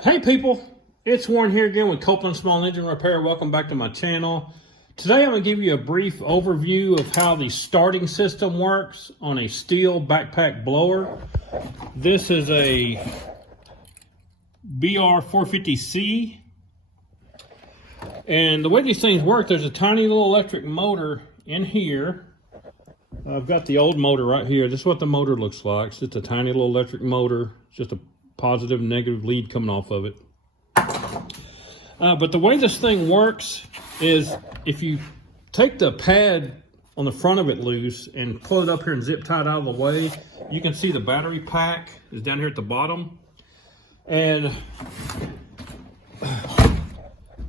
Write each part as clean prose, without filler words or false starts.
Hey people, it's Warren here again with Copeland Small Engine Repair. Welcome back to my channel. Today I'm going to give you a brief overview of how the starting system works on a Stihl backpack blower. This is a BR450C. And the way these things work, there's a tiny little electric motor in here. I've got the old motor right here. This is what the motor looks like. It's just a tiny little electric motor. It's just a positive and negative lead coming off of it. But the way this thing works is if you take the pad on the front of it loose and pull it up here and zip tie it out of the way, you can see the battery pack is down here at the bottom. And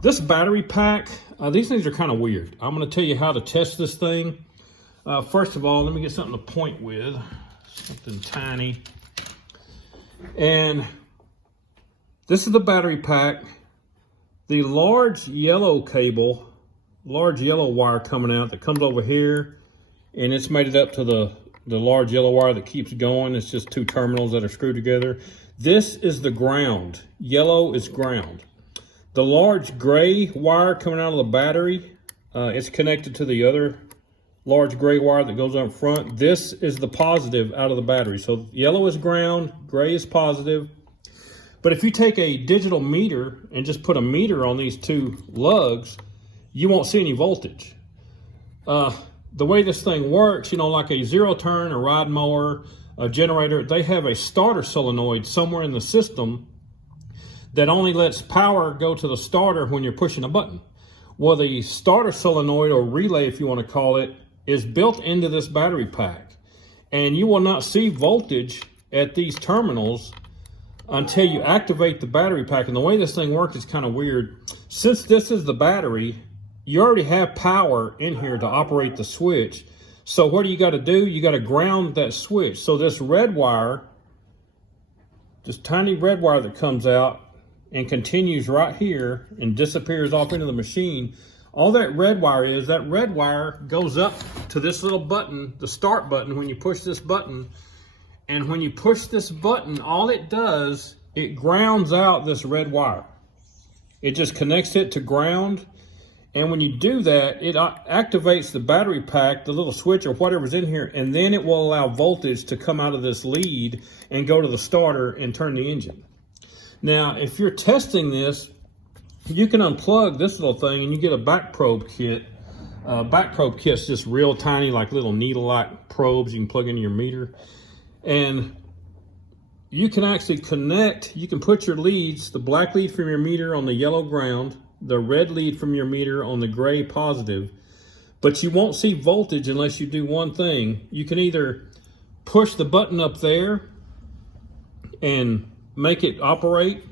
this battery pack, these things are kind of weird. I'm going to tell you how to test this thing. First of all, let me get something to point with, something tiny. And this is the battery pack. The large yellow cable, large yellow wire coming out that comes over here, and it's made it up to the large yellow wire that keeps going. It's just two terminals that are screwed together. This is the ground. Yellow is ground. The large gray wire coming out of the battery, it's connected to the other large gray wire that goes up front. This is the positive out of the battery. So yellow is ground, gray is positive. But if you take a digital meter and just put a meter on these two lugs, you won't see any voltage. The way this thing works, you know, like a zero turn, a ride mower, a generator, they have a starter solenoid somewhere in the system that only lets power go to the starter when you're pushing a button. Well, the starter solenoid, or relay if you want to call it, is built into this battery pack. And you will not see voltage at these terminals until you activate the battery pack. And the way this thing works is kind of weird. Since this is the battery, you already have power in here to operate the switch. So what do you got to do? You got to ground that switch. So this red wire, this tiny red wire that comes out and continues right here and disappears off into the machine, all that red wire goes up to this little button, the start button, when you push this button. And when you push this button, all it does, it grounds out this red wire. It just connects it to ground. And when you do that, it activates the battery pack, the little switch or whatever's in here, and then it will allow voltage to come out of this lead and go to the starter and turn the engine. Now, if you're testing this, you can unplug this little thing and you get a back probe kit. Back probe kit's just real tiny, like little needle-like probes you can plug into your meter. And you can actually connect, you can put your leads, the black lead from your meter on the yellow ground, the red lead from your meter on the gray positive, but you won't see voltage unless you do one thing. You can either push the button up there and make it operate,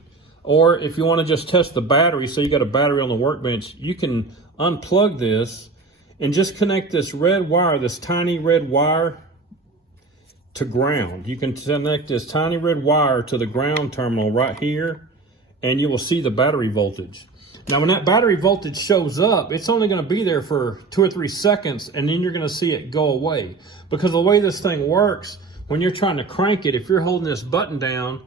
or if you want to just test the battery, so you got a battery on the workbench, you can unplug this and just connect this red wire, this tiny red wire, to ground. You can connect this tiny red wire to the ground terminal right here, and you will see the battery voltage. Now, when that battery voltage shows up, it's only going to be there for 2 or 3 seconds, and then you're going to see it go away. Because the way this thing works, when you're trying to crank it, if you're holding this button down,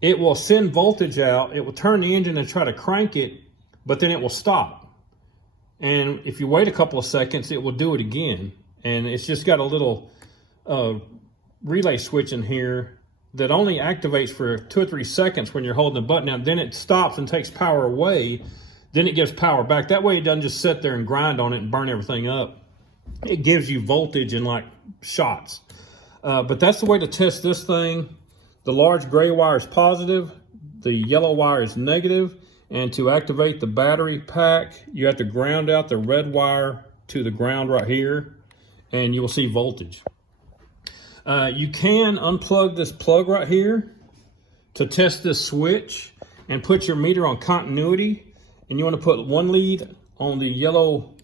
it will send voltage out, it will turn the engine and try to crank it, but then it will stop. And if you wait a couple of seconds, it will do it again. And it's just got a little relay switch in here that only activates for 2 or 3 seconds when you're holding the button down. Then it stops and takes power away. Then it gives power back. That way it doesn't just sit there and grind on it and burn everything up. It gives you voltage in like shots. But that's the way to test this thing. The large gray wire is positive, the yellow wire is negative, and to activate the battery pack, you have to ground out the red wire to the ground right here, and you will see voltage. You can unplug this plug right here to test this switch and put your meter on continuity, and you want to put one lead on the yellow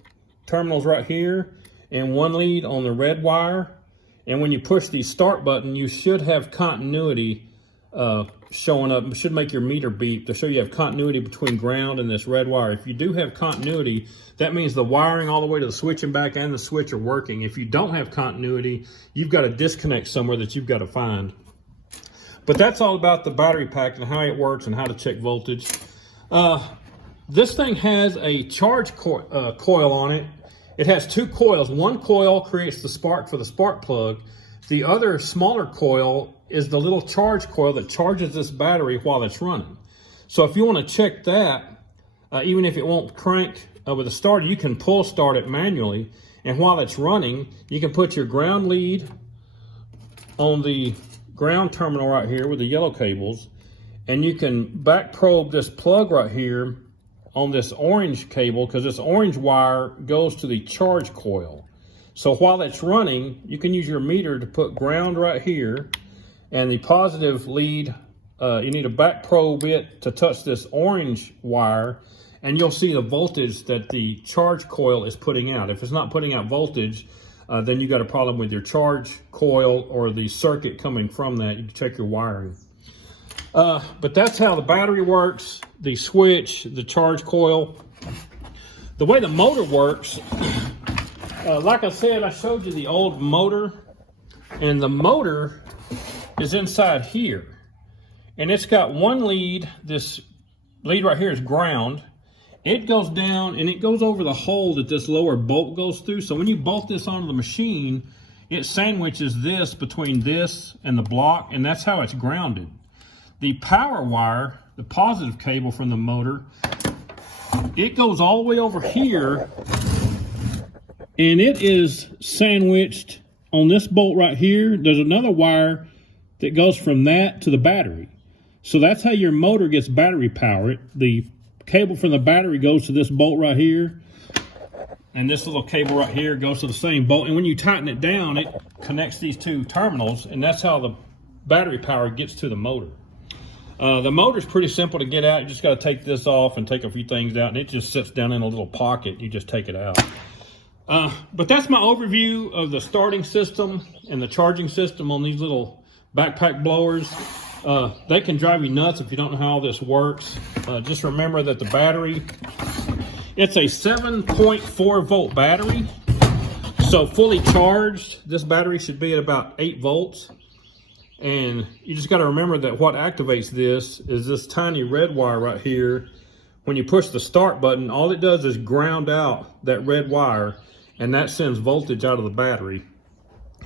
terminals right here and one lead on the red wire. And when you push the start button, you should have continuity showing up. It should make your meter beep to show you have continuity between ground and this red wire. If you do have continuity, that means the wiring all the way to the switch and back and the switch are working. If you don't have continuity, you've got a disconnect somewhere that you've got to find. But that's all about the battery pack and how it works and how to check voltage. This thing has a charge coil on it. It has two coils. One coil creates the spark for the spark plug. The other smaller coil is the little charge coil that charges this battery while it's running. So if you want to check that, even if it won't crank with a starter, you can pull start it manually. And while it's running, you can put your ground lead on the ground terminal right here with the yellow cables, and you can back probe this plug right here on this orange cable, because this orange wire goes to the charge coil. So while it's running, you can use your meter to put ground right here, and the positive lead, you need to back probe it to touch this orange wire, and you'll see the voltage that the charge coil is putting out. If it's not putting out voltage, then you got a problem with your charge coil or the circuit coming from that. You can check your wiring. But that's how the battery works, the switch, the charge coil. The way the motor works, like I said, I showed you the old motor, and the motor is inside here. And it's got one lead. This lead right here is ground. It goes down and it goes over the hole that this lower bolt goes through. So when you bolt this onto the machine, it sandwiches this between this and the block, and that's how it's grounded. The power wire, the positive cable from the motor, it goes all the way over here, and it is sandwiched on this bolt right here. There's another wire that goes from that to the battery. So that's how your motor gets battery power. The cable from the battery goes to this bolt right here, and this little cable right here goes to the same bolt. And when you tighten it down, it connects these two terminals, and that's how the battery power gets to the motor. The motor's pretty simple to get out. You just got to take this off and take a few things out, and it just sits down in a little pocket. You just take it out. But that's my overview of the starting system and the charging system on these little backpack blowers. They can drive you nuts if you don't know how all this works. Just remember that the battery, it's a 7.4 volt battery. So fully charged, this battery should be at about 8 volts. And you just got to remember that what activates this is this tiny red wire right here. When you push the start button, all it does is ground out that red wire, and that sends voltage out of the battery.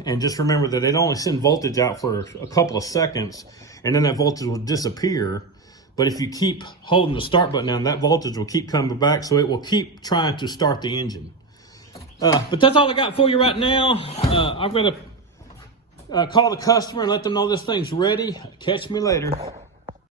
And just remember that it only sends voltage out for a couple of seconds, and then that voltage will disappear. But if you keep holding the start button down, that voltage will keep coming back, so it will keep trying to start the engine. But that's all I got for you right now. I'm going to call the customer and let them know this thing's ready. Catch me later.